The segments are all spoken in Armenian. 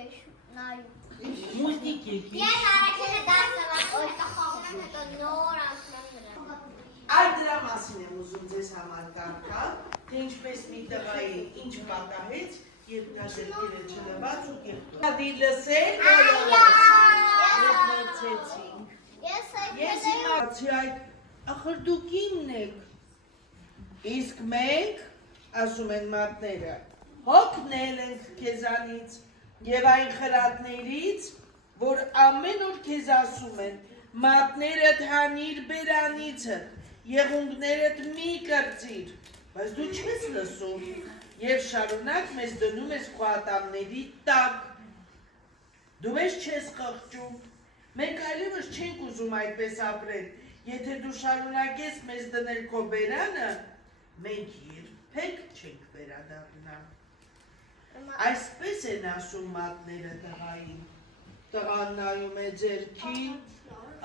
եք նայում։ Մուլտիկ եք։ Ես առաջինը դասավա, օրտա խաղում եմ, հետո նոր ասում եմ նրան։ Այլ դրա մասին եմ ուզում ձեզ համար կարդալ, թե ինչպես մի տղայի ինչ պատահեց, երբ նա ձեռքերը չլված ու կեղտոց։ Դի լսել բոլորս, երբ մրցեցինք։ Ես իմացի այդ, ախր դուք ինն եք, իսկ մենք, ասում են մատները, հոգնել ենք քեզանից և այն խրատներից, որ ամեն օր քեզ ասում են, մատներդ հանիր բերանիցը, եղունգներդ մի կրծիր, բայց դու չես լսում և շարունակ մեզ դնում ես խոհատամների տակ, դու մեզ չես խղճում, մենք այլևս չենք ուզում այդպես ապրել, եթե դու շարունակես մեզ դնել քո բերանը, մենք երբեք չենք վերադառնա։ Այսպես են ասում մատները տղային, տղան նայում է ձեռքին,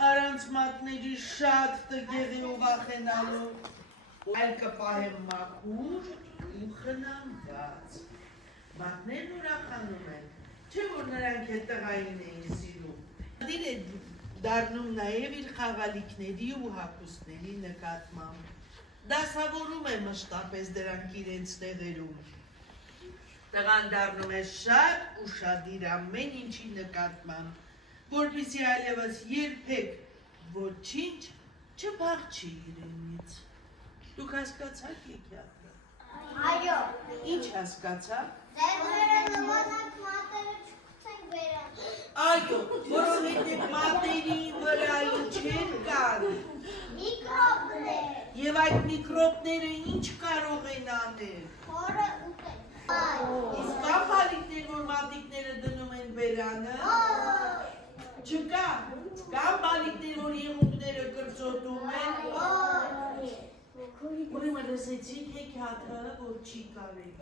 առանց մատների շատ տգեղ է ու վախենալու, այլ կպահեմ մաքուր ու խնամված։ Մատներն ուրախանում են, չէ որ նրանք է տղային էին սիրում։ Դիր է դառնում նաև իր խաղալիքների ու հագուստների նկատմամբ։ Դասավորում է մշտապես դրանք իրենց տեղերում։ Տղան դառնում է շատ ուշադիր ամեն ինչի նկատմամբ, որպեսզի այլևս երբեք ոչինչ չփախչի իրենից։ Դուք հասկացաք եկյալը։ Այո։ Ինչ հասկացաք։ Ձեր վերանը մոնակ մատերը չկցենք վերան։ Այո, որովհետև մատերի վրա ինչեր կան։ Միկրոբներ։ Եվ այդ միկրոբները ինչ կարող են անել։ Խորը ուտել։ Իսկ կա բալիկներ, որ մատիկները դնում են բերանը։ Չկա։ Կա բալիկներ, որ եղունգները կրծոտում են։ Ուրեմն լսեցիք հեքիաթը, որ չի կարելի։